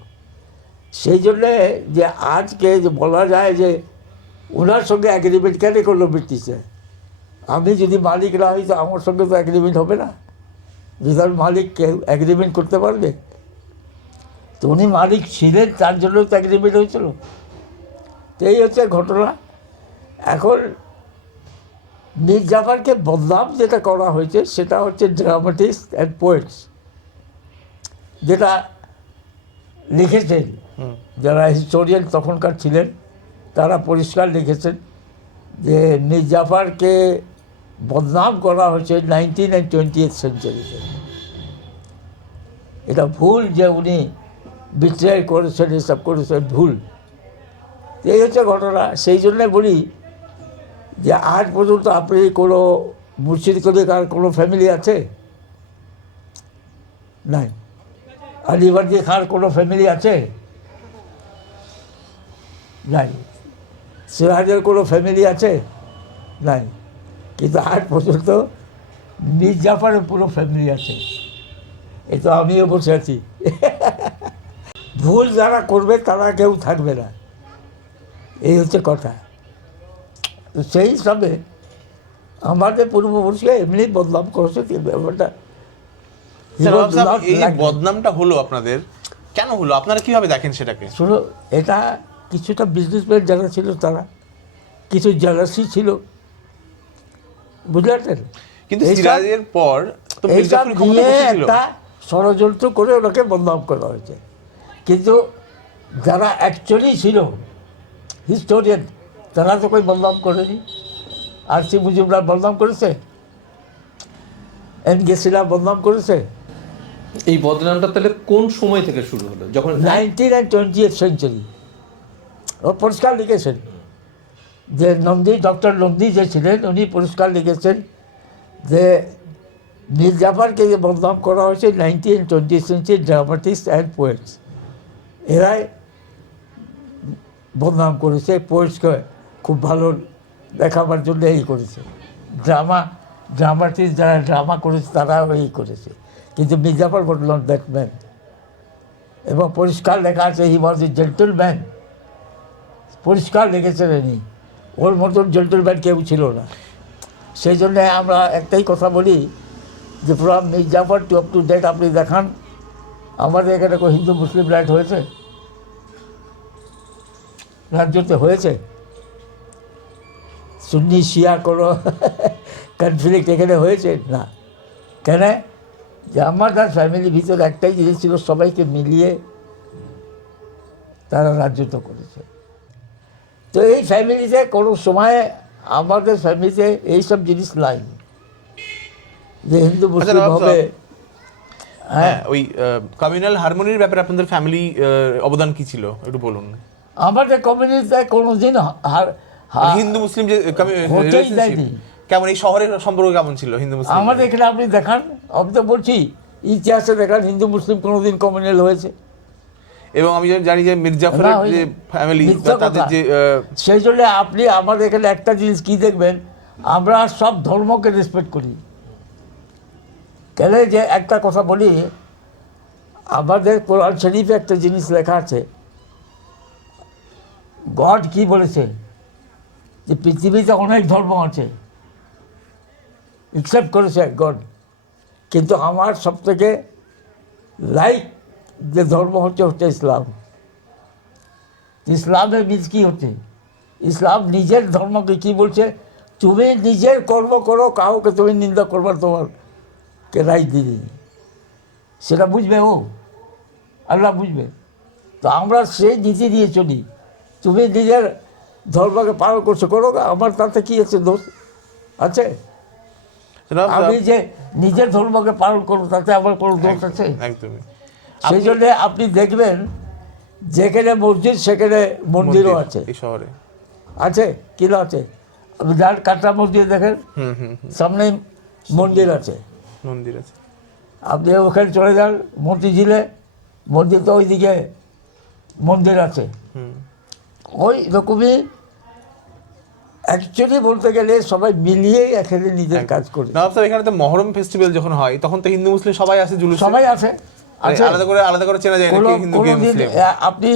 সেই জন্যে যে আজকে যে বলা যায় যে ওনার সঙ্গে অ্যাগ্রিমেন্ট কেন করলো ব্রিটিশে? আমি যদি মালিক না হই তো আমার সঙ্গে তো অ্যাগ্রিমেন্ট হবে না। যদি মালিক কেউ অ্যাগ্রিমেন্ট করতে পারবে? তো উনি মালিক ছিলেন, তার জন্য তো অ্যাগ্রিমেন্ট হয়েছিল। তো এই হচ্ছে ঘটনা। এখন মীর জাফরকে বদনাম যেটা করা হয়েছে সেটা হচ্ছে ড্রামাটিস্ট অ্যান্ড পোয়েটস, যেটা লিখেছেন যারা হিস্টোরিয়ান তখনকার ছিলেন তারা পরিষ্কার লিখেছেন যে মীর জাফরকে বদনাম করা হয়েছে 19 and 20th সেঞ্চুরিতে। এটা ভুল যে উনি বিট্রে করেছেন, এসব করেছেন, ভুল। এই হচ্ছে ঘটনা। সেই জন্যে বলি যে আজ পর্যন্ত আপনি কোনো মুর্শিদ কুলিকার কোনো ফ্যামিলি আছে? নাই। আলিবর্দী খাঁর কোনো ফ্যামিলি আছে? নাই। সিরাজের কোনো ফ্যামিলি আছে? নাই। কিন্তু আজ পর্যন্ত মীর জাফরের পুরো ফ্যামিলি আছে। এ তো আমিও বসে আছি। ভুল যারা করবে তারা কেউ থাকবে না, এই হচ্ছে কথা। তো সেই হিসাবে আমাদের পূর্বপুরুষকে এমনি বদনাম করেছে ব্যাপারটা। এই বদনামটা হলো আপনাদের কেন হলো, আপনারা কিভাবে দেখেন সেটাকে? শুনো, এটা কিছুটা বিজনেসম্যান যারা ছিল তারা কিছু জেলাসি ছিল, বুঝলেন? কিন্তু সিরাজের পর তো মীর এইসব জাফর ক্ষমতা নিয়ে বসেছিল। একটা ষড়যন্ত্র করে ওনাকে বদনাম করা হয়েছে। কিন্তু যারা অ্যাকচুয়ালি ছিল হিস্টোরিয়ান তারা তো কই বদনাম করেনি। আর সি মুজিবুর বদনাম করেছে, এম গেসিলা বদনাম করেছে। এই বদনামটা তাহলে কোন সময় থেকে শুরু হলো? যখন 19 and 20th সেঞ্চুরি, ও পরিষ্কার লিখেছেন যে নন্দী, ডক্টর নন্দী যে ছিলেন উনি পরিষ্কার লিখেছেন যে মীর জাফরকে যে বদনাম করা হয়েছে 19 and 20th century dramatist and poets, এরাই বদনাম করেছে। পোয়েটসকে খুব ভালো দেখাবার জন্য এই করেছে, ড্রামাটিস্ট যারা ড্রামা করেছে তারাও এই করেছে, কিন্তু Mir Jafar was not that man. এবং পরিষ্কার লেখা আছে হি ওয়াজ এ জেন্টলম্যান, পরিষ্কার লিখেছেন উনি, ওর মতন জেন্টলম্যান কেউ ছিল না। সেই জন্যে আমরা একটাই কথা বলি যে from Mir Jafar to up to date আপনি দেখান আমাদের এখানে কোনো হিন্দু মুসলিম রাইট হয়েছে? রাজ্যতে হয়েছে? সুন্নি শিয়া কোনো কনফ্লিক্ট এখানে হয়েছে না। কেন? যে আমাদের ফ্যামিলির ভিতরে একটাই জিনিস ছিল, সবাইকে মিলিয়ে তারা রাজত্ব করেছে। তো এই ফ্যামিলিতে কোনো সময় আমাদের ফ্যামিলিতে এইসব জিনিস নাই যে হিন্দু মুসলিম নবাব হবে। হ্যাঁ, ওই কমিউনাল হারমোনির ব্যাপারে আপনাদের ফ্যামিলি অবদান কি ছিল একটু বলুন। আমাদের কমিউনিটিতে কোনোদিন হিন্দু মুসলিম যে হতেই relationship, দেয়নি। কেমন এই শহরের সম্পর্ক কেমন ছিল হিন্দু মুসলিম? আমাদের এখানে আপনি দেখান, আমি তো বলছি ইতিহাসে দেখান হিন্দু মুসলিম কোনোদিন কমিউনাল হয়েছে? এবং আমি জানি যে মীর জাফরের যে ফ্যামিলি মিথ্যা তাদের কথা। যে সেই জন্য আপনি আমাদের এখানে একটা জিনিস কি দেখবেন, আমরা সব ধর্মকে রেসপেক্ট করি। কেন? যে একটা কথা বলি, আমাদের কোরআন শরীফে একটা জিনিস লেখা আছে, গড কি বলেছে যে পৃথিবীতে অনেক ধর্ম আছে, অ্যাকসেপ্ট করেছে গড, কিন্তু আমার সবথেকে লাইক যে ধর্ম হচ্ছে ইসলাম। ইসলামের বীজ কী হচ্ছে? ইসলাম নিজের ধর্মকে কি বলছে, তুমি নিজের কর্ম করো, কাউকে তুমি নিন্দা করবার তোমারকে রাইট দিদি, সেটা বুঝবে ও, আল্লাহ বুঝবে। তো আমরা সেই নীতি দিয়ে চলি, তুমি নিজের ধর্মকে পালন করছো, করো, আমার তাতে কী আছে, দোষ আছে? আমি যে নিজের ধর্মকে পালন করবো তাতে আমার কোনো দোষ আছে? একদমই। সেই জন্যে আপনি দেখবেন যেখানে মসজিদ সেখানে মন্দিরও আছে, এই শহরে আছে কি না আছে? আপনি যার কাটরা মসজিদ দেখেন, সামনে মন্দির আছে, মন্দির আছে। আপনি ওখানে চলে যান মতিঝিলে, মন্দির তো ওইদিকে মন্দির আছে। ওই রকমই অ্যাকচুয়ালি বলতে গেলে সবাই মিলিয়ে এখানে নিজের কাজ করে। নবাব সাহেব, এখানে তো মহরম ফেস্টিভ্যাল যখন হয় তখন তো হিন্দু মুসলিম সবাই আসে জুলুসে, সবাই আছে, আছে। আলাদা করে চেনা যায় না কে হিন্দু কে কোনোদিন মুসলিম। আপনি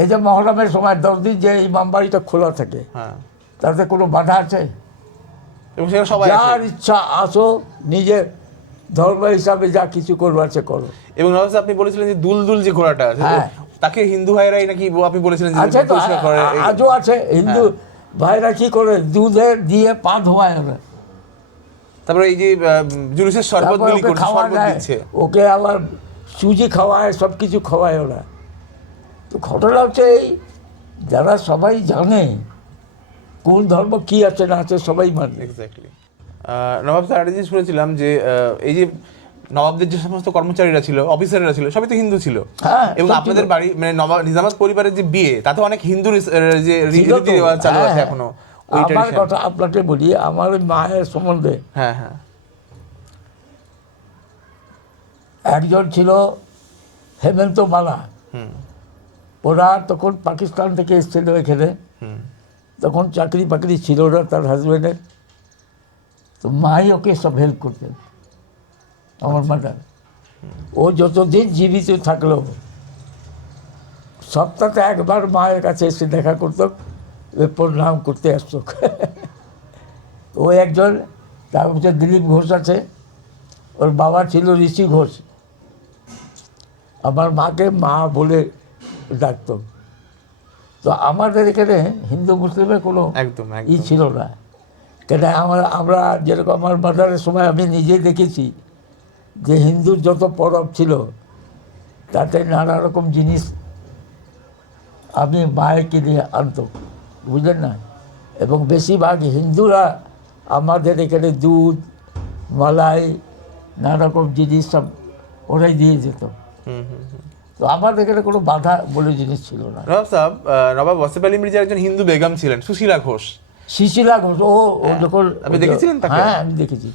এই যে মহরমের সময় 10 দিন যে ইমামবাড়িটা খোলা থাকে, হ্যাঁ, তাতে কোনো বাধা আছে? এবং সেখানে সবাই যার আসে। ইচ্ছা আসো, নিজের ধর্ম হিসাবে যা কিছু করবো আছে করো। এবং নবাব সাহেব, আপনি বলেছিলেন যে দুলদুল যে ঘোড়াটা আছে, হ্যাঁ। তাকে হিন্দু ভাইরাই নাকি আপনি বলেছিলেন যে আছে তো, পরিষ্কার করে। আজও আছে। হিন্দু ভাইরা কি করে, দুধে দিয়ে পা ধোয়ায় ওরা, তারপরে এই যে জুলুসের শরবত তারপর বিলি ওকে করছে, খাওয়া শরবত যায়, দিচ্ছে। ওকে আবার সুজি খাওয়ায়, সব কিছু খাওয়ায় ওরা। তো ঘটনা হচ্ছে এই, যারা সবাই জানে কোন ধর্ম কি আছে না আছে সবাই মানে। এক্স্যাক্টলি। নবাব স্যার, একটা জিনিস শুনেছিলাম যে এই যে নবাবদের যে সমস্ত কর্মচারীরা ছিল, অফিসাররা ছিল, সবই তো হিন্দু ছিল। হ্যাঁ, এবং সব ছিল। আপনাদের বাড়ি মানে নবাব নিজামাত পরিবারের যে বিয়ে, তাতে অনেক হিন্দু যে ছিল তো। রীতি রেওয়াজ চালু আছে হ্যাঁ, এখনো। ওই আমার tradition। কথা আপনাকে বলি, আমার ওই মায়ের সম্বন্ধে হ্যাঁ হ্যাঁ। একজন ছিল হেমন্ত মালা, ওরা তখন পাকিস্তান থেকে এসেছিল এখানে, তখন চাকরি বাকরি ছিল না তার হাজব্যান্ডের, তো মাই ওকে সব হেল্প করতেন, আমার মাদার। ও যতদিন জীবিত থাকলো সপ্তাহে একবার মায়ের কাছে এসে দেখা করতো, প্রণাম করতে আসতো। ও একজন, তার মধ্যে দিলীপ ঘোষ আছে, ওর বাবা ছিল ঋষি ঘোষ, আমার মাকে মা বলে ডাকতো। তো আমাদের এখানে হিন্দু মুসলিমের কোনো একদম ছিল না। কেন আমরা যেরকম আমার মাদারের সময় আমি নিজেই দেখেছি যে হিন্দুর যত পরব ছিল তাতে নানা রকম জিনিস আমি মায়েরকে নিয়ে আনতো, বুঝলেন না? এবং বেশিরভাগ হিন্দুরা আমাদের এখানে দুধ, মালাই, নানা রকম জিনিস সব ওরাই দিয়ে যেত। তো আমাদের এখানে কোনো বাধা বলে জিনিস ছিল না। নবাব সাহেব, নবাব ওয়াসিফ আলী মির্জা একজন হিন্দু বেগম ছিলেন, সুশীলা ঘোষ। শিশিলা ঘোষ, ও যখন, আপনি দেখেছিলেন তাকে? হ্যাঁ আমি দেখেছি,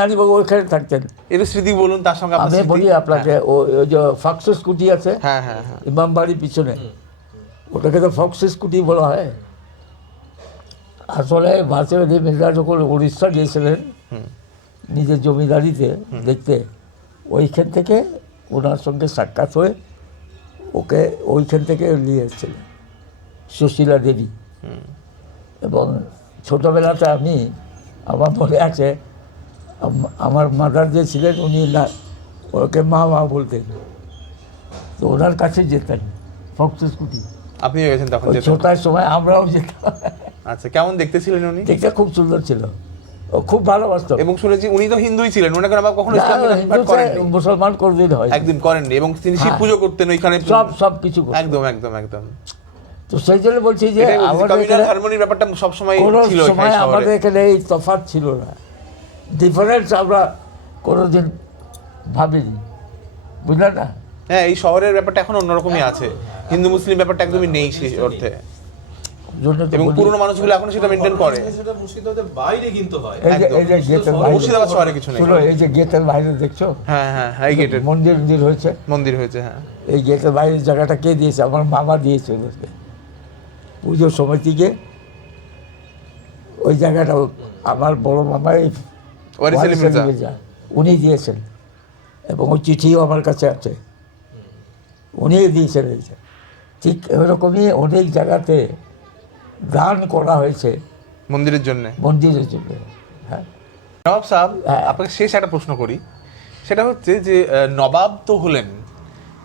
নানি বাবু ওইখানে থাকতেন। একটু স্মৃতি বলুন তার সঙ্গে আপনার আমি স্মৃতি। বলি আপনাকে, ওই যে ফক্সেস স্কুটি আছে হ্যাঁ হ্যাঁ হ্যাঁ। ইমাম বাড়ির পিছনে, ওটাকে তো ফক্সেস স্কুটি বলা হয়। আসলে ওয়াসিফ আলী মির্জা যখন উড়িষ্যা গিয়েছিলেন নিজের জমিদারিতে দেখতে, ওইখান থেকে ওনার সঙ্গে সাক্ষাৎ হয়ে ওকে ওইখান থেকে নিয়ে এসেছিলেন সুশীলা দেবী। এবং ছোটোবেলাতে আমার মনে আছে, আমার মাদার যে ছিলেন উনি না ওকে মা বলতেন, তো ওনার কাছে যেতেন ফক্স স্কুটি। আপনিও গেছেন তখন? ওই যেতেন? ছোটার সময় আমরাও যেতাম। আচ্ছা, কেমন দেখতে ছিলেন উনি? দেখতে খুব সুন্দর ছিল, ও খুব ভালোবাসত। এবং শুনেছি উনি তো হিন্দুই ছিলেন, ওনাকে নবাব কখনো ইসলাম কনভার্ট করেননি। মুসলমান কোনদিন হয় একদিন করেননি, এবং তিনি শিব পুজো করতেন ওইখানে। সব কিছু করতেন। একদম একদম একদম। তো সেই জন্য বলছি যে আমাদের কমিউনাল হারমোনির ব্যাপারটা সবসময় কোনো ছিল সময় এখানে আমাদের শহরে। এখানে এই তফাৎ ছিল না, ডিফারেন্স আমরা কোনোদিন ভাবিনি, বুঝলেন না? হ্যাঁ, এই শহরের ব্যাপারটা এখন অন্যরকমই আছে, হিন্দু মুসলিম ব্যাপারটা একদমই নেই সেই অর্থে। জন্য তো এবং বলি, পুরনো মানুষগুলো এখনো সেটা মেনটেন করে। সেটা মুর্শিদাবাদের বাইরে কিন্তু হয়। এই যে গেটের বাইরে, মুর্শিদাবাদ শহরে কিছু নেই। শুনো, এই যে গেটের বাইরে দেখছো হ্যাঁ হ্যাঁ হ্যাঁ, এই গেটের মন্দির হয়েছে, মন্দির হয়েছে। হ্যাঁ, এই গেটের বাইরের জায়গাটা কে দিয়েছে? আমার মামা দিয়েছে ওদেরকে, পুজো সমিতিকে। ওই জায়গাটা আমার বড় মামা ওয়ারিস আলী মির্জা। উনি দিয়েছেন, এবং ওই চিঠিও আমার কাছে আছে, উনি দিয়েছেন। ঠিক এরকমই অনেক জায়গাতে দান করা হয়েছে মন্দিরের জন্য। মন্দিরের জন্য। হ্যাঁ, নবাব সাহেব, হ্যাঁ। আপনাকে শেষ একটা প্রশ্ন করি, সেটা হচ্ছে যে নবাব তো হলেন,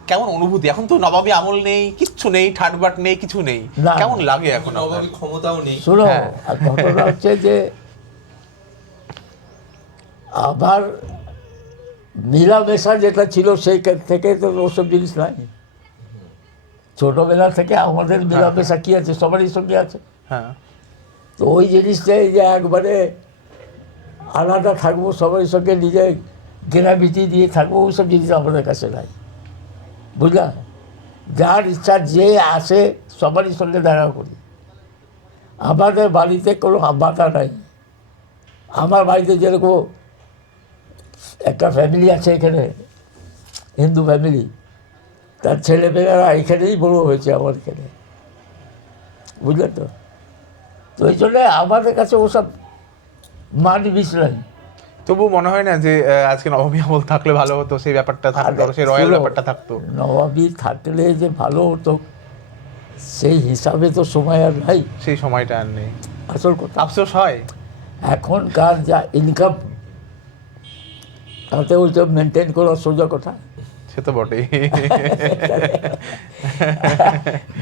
কেমন অনুভূতি? এখন তো নবাবী আমল নেই, কিচ্ছু নেই, ঠাটবাট নেই, কিছু নেই, না। কেমন লাগে এখন আপনার? নবাবী ক্ষমতাও নেই। শোনো, হ্যাঁ। আর ঘটনা হচ্ছে যে আবার মিলামেশা যেটা ছিল সেই থেকে তো ওসব জিনিস নাই। ছোটবেলা থেকে আমাদের মিলামেশা কি আছে, সবারই সঙ্গে আছে। হ্যাঁ, তো ওই জিনিসটাই যে একবারে আলাদা থাকবো সবারই সঙ্গে, নিজে গ্রাভিটি দিয়ে থাকবো, ওইসব জিনিস আমাদের কাছে নাই, বুঝলা? যার ইচ্ছা যে আসে সবারই সঙ্গে দেখা করি। আমাদের বাড়িতে কোনো বাধা নাই। আমার বাড়িতে যেরকম একটা ফ্যামিলি আছে এখানে, হিন্দু ফ্যামিলি, তার ছেলেমেয়েরা এখানেই বড়ো হয়েছে আমার এখানে, বুঝলেন তো? তো এই জন্যে আমাদের কাছে ওসব মান বিষ নাই। তবু মনে হয় না যে আজকে নবমী আমল থাকলে ভালো হতো, সেই ব্যাপারটা থাকতো, সেই রয়্যাল ব্যাপারটা থাকতো? নবাবী থাকলে যে ভালো হতো সেই হিসাবে তো সময় আর নাই, সেই সময়টা আর নেই। আসল কথা। আফসোস হয়। এখনকার যা ইনকাম, তাতে ওইটা মেনটেন করা সোজা কথা। সে তো বটেই।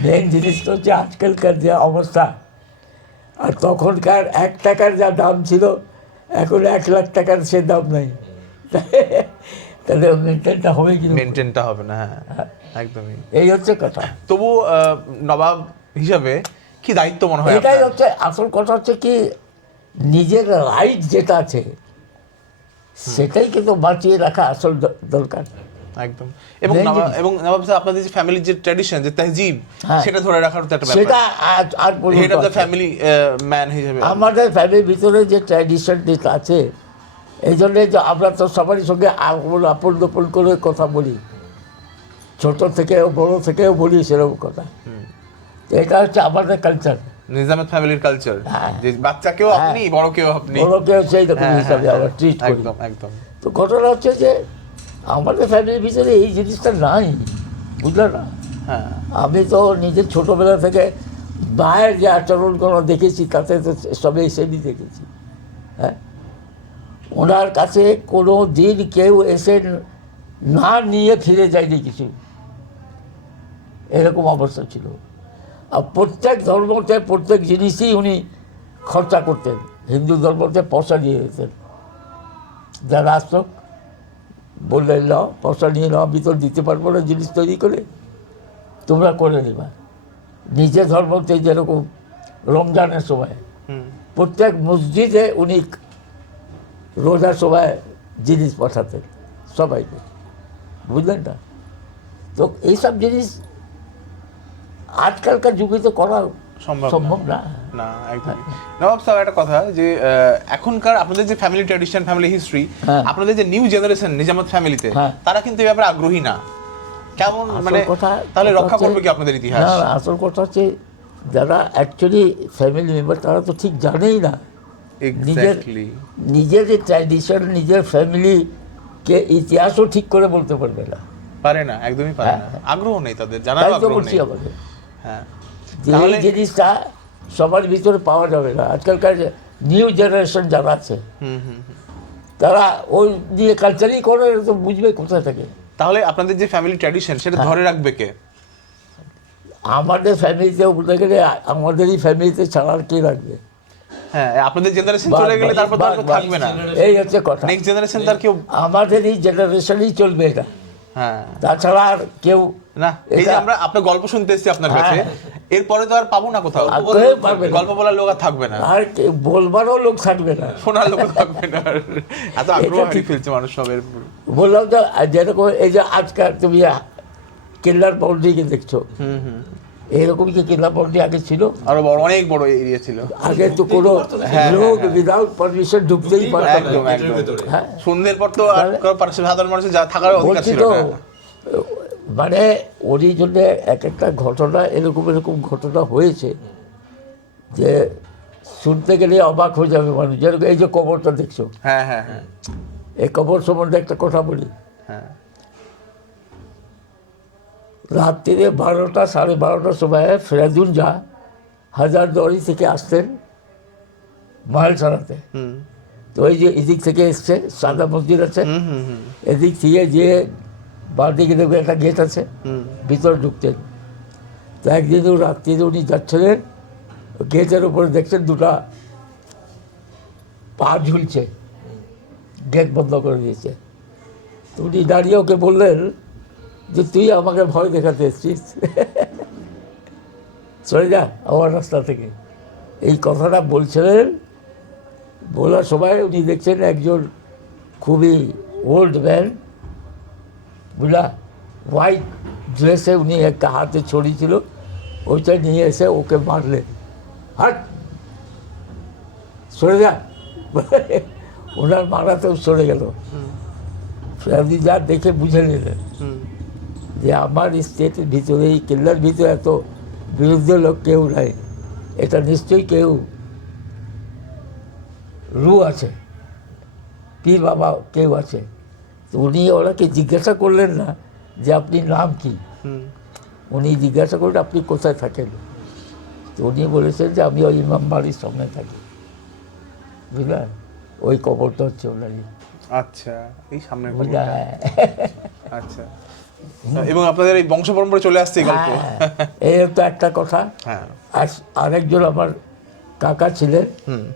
মেন জিনিসটা হচ্ছে আজকালকার যে অবস্থা, আর তখনকার 1 টাকার যা দাম ছিল, এখন 1 লাখ টাকার সে দাম নাই। তাহলে মেনটেনটা হবে কি? মেনটেনটা হবে না। হ্যাঁ, একদমই। এই হচ্ছে কথা। তবু নবাব হিসাবে কি দায়িত্ব মনে হয় এটাই আপনার? হচ্ছে আসল কথা, হচ্ছে কি নিজের রাইট যেটা আছে সেটাই কিন্তু বাঁচিয়ে রাখা আসল দরকার। একদম। এবং Main নবাব, জিনিস। এবং নবাব সাহেব আপনাদের যে ফ্যামিলির যে ট্র্যাডিশন, যে তেহজিব, হ্যাঁ। সেটা ধরে রাখার তো একটা সেটা ব্যাপার। আজ পর্যন্ত হেড অফ দ্য আছে। ফ্যামিলি ম্যান হিসেবে আমাদের ফ্যামিলির ভিতরে যে ট্র্যাডিশন যেটা আছে, এই জন্যে যে আমরা তো সবারই সঙ্গে আপন গোপন করে কথা বলি, ছোট থেকেও বড় থেকেও বলি সেরকম কথা। তো এটা হচ্ছে আমাদের কালচার। নিজামের ফ্যামিলির কালচার, হ্যাঁ। যে বাচ্চাকেও আপনি, বড়কেও আপনি। বড়কেও সেই রকম হ্যাঁ, হিসাবে হ্যাঁ, আমরা ট্রিট করি। একদম একদম। তো ঘটনা হচ্ছে যে আমাদের ফ্যামিলির ভিতরে এই জিনিসটা নাই, বুঝলে না? হ্যাঁ, আমি তো নিজের ছোটোবেলা থেকে মায়ের যে আচরণগুলো দেখেছি, তাতে তো সবই সেদিন দেখেছি। হ্যাঁ, ওনার কাছে কোনো দিন কেউ এসে না নিয়ে ফিরে যায়নি কিছু, এরকম অবস্থা ছিল। আর প্রত্যেক ধর্মতে প্রত্যেক জিনিসই উনি খরচা করতেন। হিন্দু ধর্মতে পয়সা দিয়ে দিতেন, যারা আসতো বললেন নাও পয়সা নিয়ে নাও, আমি তো দিতে পারবো না জিনিস তৈরি করে, তোমরা করে নেবা। নিজের ধর্মতে যেরকম রমজানের সময় প্রত্যেক মসজিদে উনি রোজার সময় জিনিস পাঠাতেন সবাইকে, বুঝলেন না? তো এইসব জিনিস আজকালকার যুগে তো করা সম্ভব না। না, একদমই। নবাব সাহেব, একটা কথা যে এখনকার আপনাদের যে ফ্যামিলি ট্র্যাডিশন, ফ্যামিলি হিস্ট্রি, হ্যাঁ। আপনাদের যে নিউ জেনারেশন নিজামত ফ্যামিলিতে, হ্যাঁ। তারা কিন্তু এই ব্যাপারে আগ্রহী না। কেমন আসল মানে কথা তাহলে রক্ষা হচ্ছে- করবে কি আপনাদের ইতিহাস? না, আসল কথা হচ্ছে যারা অ্যাকচুয়ালি ফ্যামিলি মেম্বার তারা তো ঠিক জানেই না নিজের এক্স্যাক্টলি। নিজের যে ট্র্যাডিশন, নিজের ফ্যামিলিকে ইতিহাসও ঠিক করে বলতে পারবে না। পারে না, একদমই পারে না। আগ্রহ নেই তাদের, জানার তাই তো আগ্রহ বলছি নেই। আমাকে হ্যাঁ, যে এই তাহলে- জিনিসটা সবার ভিতরে পাওয়া যাবে না। আজকালকার নিউ জেনারেশন যারা আছে হুম হুম হুম। তারা ওই দিয়ে কালচারই করে, তো বুঝবে কোথায় থাকে। তাহলে আপনাদের যে ফ্যামিলি ট্র্যাডিশন সেটা হ্যাঁ। ধরে রাখবে কে? আমাদের ফ্যামিলিতে বলতে গেলে আমাদেরই ফ্যামিলিতে ছাড়া আর কে রাখবে? হ্যাঁ, আপনাদের জেনারেশন বাহ, চলে গেলে বাহ, তারপর তো আর বাহ, কেউ বাহ। থাকবে না। এই হচ্ছে কথা। নেক্সট জেনারেশন তার কেউ। আমাদের এই জেনারেশনই চলবে এটা, হ্যাঁ, তাছাড়া আর কেউ না, এই যে এটা- আমরা আপনার গল্প শুনতে এসেছি আপনার কাছে, হ্যাঁ। এরপরে তো আর পাবো না কোথাও। আর কেউ পারবে না। গল্প বলার লোক আর থাকবে না, আর বলবারও লোক থাকবে না। শোনার লোক থাকবে না। এত আগ্রহ এটা হারিয়ে ঠিক। ফেলছে মানুষ সবের। বললাম তো, আর যেরকম এই যে আজকাল তুমি কেল্লার বাউন্ডারিকে দেখছো, হুম হুম। এরকম কি কেল্লার বাউন্ডারি আগে ছিল? আরো বড়, অনেক বড় এরিয়া ছিল। আগে তো কোনো হ্যাঁ, লোক হ্যাঁ। উইদাউট পারমিশন ঢুকতেই পারত না। একদম একদম। হ্যাঁ, সন্ধ্যের পর তো আর কারো সাধারণ মানুষের থাকার অধিকার বলছি ছিল তো, না। মানে ওরই জন্য এক একটা ঘটনা এরকম এরকম ঘটনা হয়েছে যে শুনতে গেলে অবাক হয়ে যাবে মানুষ। যেরকম এই যে কবরটা দেখছো, হ্যাঁ হ্যাঁ হ্যাঁ এই কবর সম্বন্ধে একটা কথা বলি। হ্যাঁ। রাত্রিরে 12টা 12:30টার সময় ফেরাজুন যা হাজারদুয়ারি থেকে আসতেন মাইল সারাতে। হুম তো এই যে এদিক থেকে এসছে, সাদা মসজিদ আছে, হুম হুম হুম এদিক থেকে যে বাঁদিকে দেখবে একটা গেট আছে, হুম। ভিতরে ঢুকতেন। তো একদিন রাত্রিরে উনি যাচ্ছিলেন, গেটের উপরে দেখছেন দুটা পা ঝুলছে, গেট বন্ধ করে দিয়েছে। তো উনি দাঁড়িয়ে ওকে বললেন যে তুই আমাকে ভয় দেখাতে এসছিস, চলে যা আমার রাস্তা থেকে। এই কথাটা বলছিলেন। বলার সময় উনি দেখছেন একজন খুবই ওল্ড ম্যান, বুঝলা, হোয়াইট ড্রেসে, উনি একটা হাতে ছড়ি ছিল, ওইটা নিয়ে এসে ওকে মারলেন। হাট, সরে যা। ওনার মারাতেও সরে গেল। আপনি যা দেখে বুঝে নিলেন হুম। যে আমার স্টেটের ভিতরে, এই কেল্লার ভিতরে এত বিরুদ্ধে লোক কেউ নাই, এটা নিশ্চয়ই কেউ রু আছে, পীর বাবা কেউ আছে। তো উনি ওনাকে জিজ্ঞাসা করলেন না যে আপনি নাম কি, হুম। উনি জিজ্ঞাসা করলেন আপনি কোথায় থাকেন। তো উনি বলেছেন যে আমি ওই ইমাম বাড়ির সামনে থাকি, বুঝলেন, ওই কবরটা হচ্ছে ওনারই, আচ্ছা, এই সামনে বুঝলা। আচ্ছা। এবং আপনাদের এই বংশ পরম্পরা চলে আসছে এই গল্প। এই তো একটা কথা। হ্যাঁ। আর আরেকজন আমার কাকা ছিলেন, হুম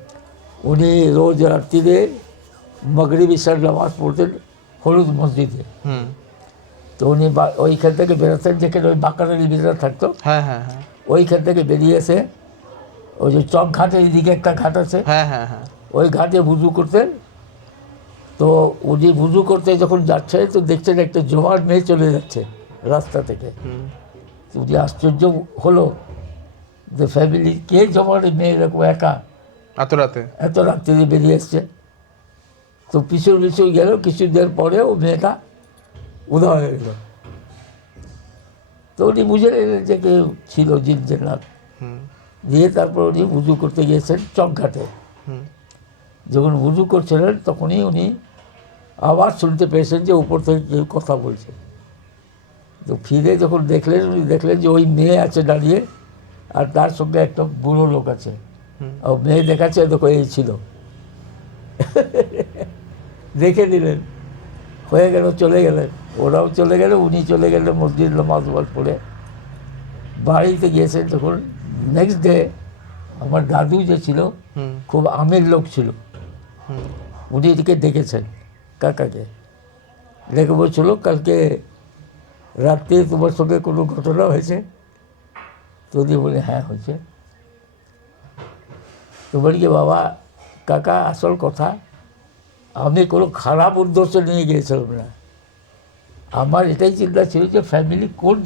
উনি রোজ রাত্রিরে মাগরিব ইশার নামাজ পড়তেন হলুদ মসজিদে। হুম। তো উনি ওইখান থেকে বেরোতেন, যেখানে ওই বাঁকারের ভিতরে থাকতো, হ্যাঁ হ্যাঁ হ্যাঁ ওইখান থেকে বেরিয়ে এসে ওই যে চক ঘাটের এদিকে একটা ঘাট আছে, হ্যাঁ হ্যাঁ হ্যাঁ। ওই ঘাটে বুজু করতেন। তো উনি বুজু করতে যখন যাচ্ছে, তো দেখছেন একটা জোয়ার মেয়ে চলে যাচ্ছে রাস্তা থেকে। হুম। তো উনি আশ্চর্য হলো যে ফ্যামিলি কে জমারে মেয়ে এরকম একা এত রাতে? এত রাত্রিরে বেরিয়ে এসছে। তো পিছু পিছু গেল, কিছুদিন পরে ও মেয়েটা উদয় হয়ে গেল। তো উনি বুঝে নিলেন যে কেউ ছিল জিনজেনাথ। হুম দিয়ে তারপর উনি উজু করতে গিয়েছেন চকঘাটে। হুম। যখন উজু করছিলেন তখনই উনি আবার শুনতে পেয়েছেন যে উপর থেকে কেউ কথা বলছে। তো ফিরে যখন দেখলেন, উনি দেখলেন যে ওই মেয়ে আছে দাঁড়িয়ে, আর তার সঙ্গে একটা বুড়ো লোক আছে। আর মেয়ে দেখাচ্ছে দেখো এই ছিল। দেখে নিলেন, হয়ে গেল, চলে গেলেন, ওরাও চলে গেল, উনি চলে গেলেন মসজিদ নামাজ পড়ে। বাড়িতে গিয়েছেন তখন নেক্সট ডে আমার দাদু যে ছিল হুম খুব আমের লোক ছিল, হুম। উনি এদিকে ডেকেছেন কাকাকে, ডেকে বলছিল কালকে রাত্রে তোমার সঙ্গে কোনো ঘটনা হয়েছে? তো উনি বলে হ্যাঁ হয়েছে। তো বলি কি বাবা, কাকা আসল কথা, আমি কোনো খারাপ উদ্দেশ্য নিয়ে গিয়েছিলাম না, আমার এটাই চিন্তা ছিল যে ফ্যামিলি কোন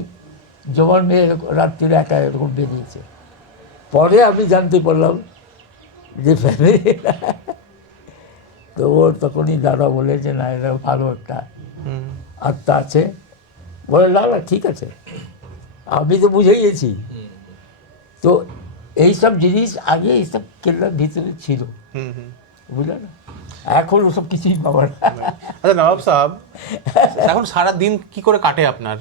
জওয়ান মেয়ে রাত্রিরে একা এরকম বেরিয়েছে। পরে আমি জানতে পারলাম যে ফ্যামিলি, তো ওর তখনই দাদা বলে যে না এরা ভালো একটা আত্মা আছে। বলে না না ঠিক আছে, আমি তো বুঝে গেছি। তো এইসব জিনিস আগে এইসব কেল্লার ভিতরে ছিল, বুঝলে না, এখন ওসব কিছুই পাবার না। আচ্ছা নবাব সাহেব, এখন সারা দিন কি করে কাটে আপনার?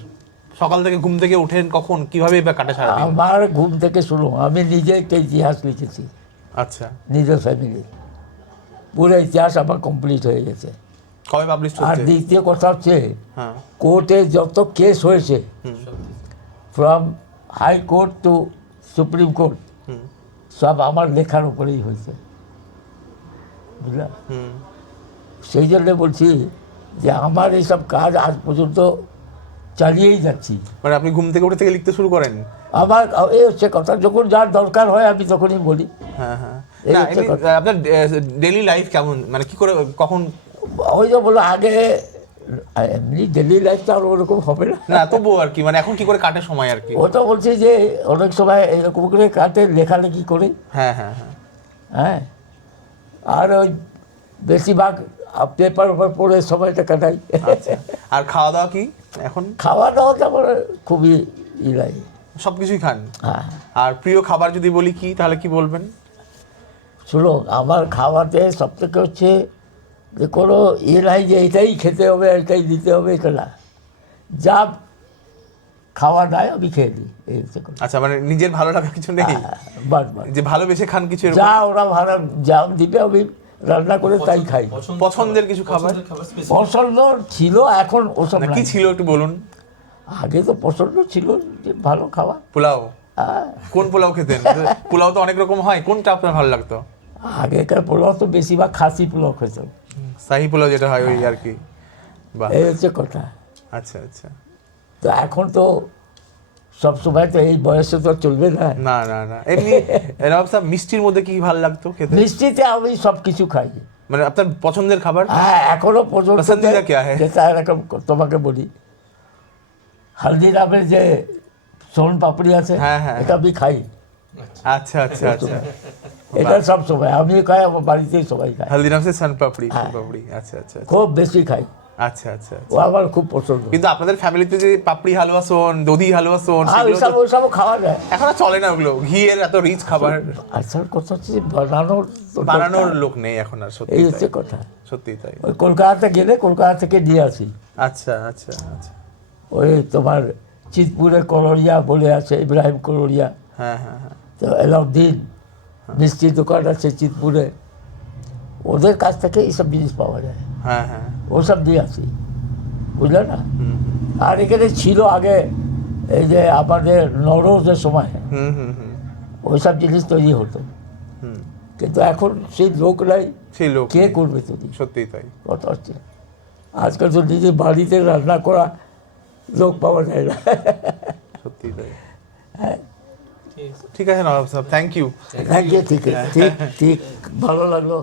সকাল থেকে ঘুম থেকে উঠেন কখন, কিভাবে বা কাটে সারা দিন? আমার ঘুম থেকে শুরু, আমি নিজে একটা ইতিহাস লিখেছি আচ্ছা, নিজের ফ্যামিলি, পুরো ইতিহাস আমার কমপ্লিট হয়ে গেছে। কবে পাবলিশ আর হচ্ছে? দ্বিতীয় কথা হচ্ছে হ্যাঁ, কোর্টে যত কেস হয়েছে, from high court to supreme court, সব আমার লেখার উপরেই হয়েছে, বুঝলাম। সেই জন্য বলছি যে আমার এইসব কাজ আজ পর্যন্ত চালিয়েই যাচ্ছি। মানে আপনি ঘুম থেকে উঠে থেকে লিখতে শুরু করেন? আমার এই হচ্ছে কথা, যখন যার দরকার হয় আমি তখনই বলি। হ্যাঁ হ্যাঁ। এই না, হচ্ছে এমনি কথা। আপনার ডেইলি লাইফ কেমন, মানে কি করে কখন? ওই যে বলো আগে এমনি ডেলি লাইফ তো আর ওরকম হবে না। না তবুও আর কি, মানে এখন কি করে কাটে সময় আর কি? ওটা বলছি যে অনেক সময় এরকম করে কাটে লেখালেখি করে, হ্যাঁ হ্যাঁ হ্যাঁ। হ্যাঁ, আর ওই বেশিরভাগ পেপার উপর পড়ে সময়টা কাটাই। আচ্ছা, আর খাওয়া দাওয়া কি এখন? খাওয়া দাওয়াটা আমার খুবই ই লাগে। সব কিছুই খান? হ্যাঁ, আর প্রিয় খাবার যদি বলি কি, তাহলে কি বলবেন? শুনো আমার খাওয়াতে সব থেকে হচ্ছে যে কোনো নাই যে এটাই খেতে হবে এটাই দিতে হবে, এটা না, যা খাওয়া দায় আমি খেয়ে দিই, এই হচ্ছে কথা। আচ্ছা, মানে নিজের ভালো লাগা কিছু নেই? বাস বাস, যে ভালোবেসে খান কিছু এরকম? যা ওরা ভালো যা দিবে আমি রান্না করে তাই খাই। পছন্দের কিছু খাবার? পছন্দ ছিল, এখন ওসব না, কি নাই। ছিল একটু বলুন। আগে তো পছন্দ ছিল যে ভালো খাওয়া। পোলাও? হ্যাঁ, কোন পোলাও খেতেন? পোলাও তো অনেক রকম হয়, কোনটা আপনার ভালো লাগতো? আগেকার পোলাও তো বেশিরভাগ খাসি পোলাও খেতাম, শাহী পোলাও যেটা হয় ওই আর কি। বাহ, এই হচ্ছে কথা। আচ্ছা আচ্ছা। তো এখন তো সবসময় তো এই বয়সে তো আর চলবে না। না না না, এমনি নবাব সাহেব মিষ্টির মধ্যে কি ভালো লাগতো খেতে? মিষ্টিতে আমি সব কিছু খাই। মানে আপনার পছন্দের খাবার? হ্যাঁ, এখনো পর্যন্ত পছন্দিদা क्या है? যেটা এরকম তোমাকে বলি, হালদিরামের যে সোন পাপড়ি আছে, হ্যাঁ, হ্যাঁ। এটা আমি খাই। আচ্ছা আচ্ছা আচ্ছা। এটা সব সময় আমি খাই, আমার বাড়িতেই সবাই খায়, হলদিরাম সে সান পাপড়ি, হ্যাঁ। পাপড়ি, আচ্ছা আচ্ছা আচ্ছা। খুব বেশি খাই, আচ্ছা আচ্ছা ও আচ্ছা। আমার খুব পছন্দ। কিন্তু আপনাদের ফ্যামিলিতে যে পাপড়ি হালুয়া শোন, দধি হালুয়া শোন, আর সেগুলো ওইসব তো ওইসবও খাওয়া যায়। এখন আর চলে না ওগুলো, ঘিয়ের এত রিচ খাবার আসল কথা হচ্ছে যে বানানোর তো বানানোর দরকার। লোক নেই এখন আর, সত্যি এই তাই, হচ্ছে কথা। সত্যি তাই। ওই কলকাতাতে গেলে কলকাতা থেকে নিয়ে আসি। আচ্ছা আচ্ছা আচ্ছা। ওই তোমার চিতপুরে কলোরিয়া বলে আছে, ইব্রাহিম কলোরিয়া, হ্যাঁ হ্যাঁ হ্যাঁ। তো এলাউদ্দিন মিষ্টির দোকান আছে চিতপুরে, ওদের কাছ থেকে এইসব জিনিস পাওয়া যায়, হ্যাঁ হ্যাঁ। ওসব দিয়ে আসি, বুঝলে না। আর এখানে ছিল আগে এই যে আমাদের নরোজের সময় হুম হুম হুম ওইসব জিনিস তৈরি হতো, হুম। কিন্তু এখন সেই লোক নাই, সেই লোক কে নেই। করবে তৈরি? সত্যি তাই। কথা হচ্ছে আজকাল তো নিজে বাড়িতে রান্না করা লোক পাওয়া যায় না। সত্যি তাই। ঠিক আছে নবাব সাহেব, থ্যাংক ইউ। ঠিক ঠিক ঠিক, ভালো লাগলো।